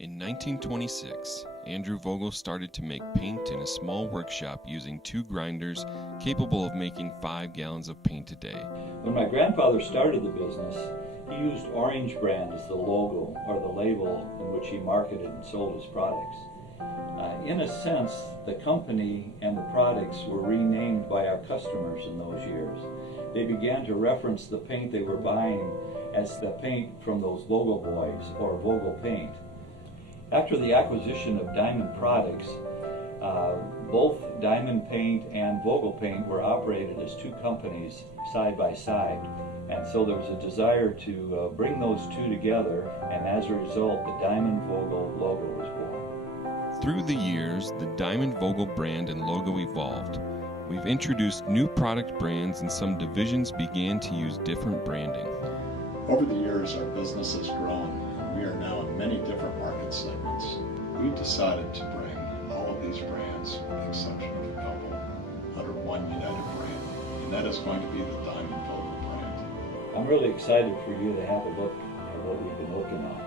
In 1926, Andrew Vogel started to make paint in a small workshop using 2 grinders capable of making 5 gallons of paint a day. When my grandfather started the business, he used Orange brand as the logo or the label in which he marketed and sold his products. In a sense, the company and the products were renamed by our customers in those years. They began to reference the paint they were buying as the paint from those logo boys or Vogel paint. After the acquisition of Diamond Products, both Diamond Paint and Vogel Paint were operated as 2 companies side by side. And so there was a desire to bring those 2 together, and as a result, the Diamond Vogel logo was born. Through the years, the Diamond Vogel brand and logo evolved. We've introduced new product brands and some divisions began to use different branding. Over the years, our business has grown. We are now in many different market segments. We decided to bring all of these brands, with the exception of a couple, under one united brand, and that is going to be the Diamond Vogel brand. I'm really excited for you to have a look at what we've been working on.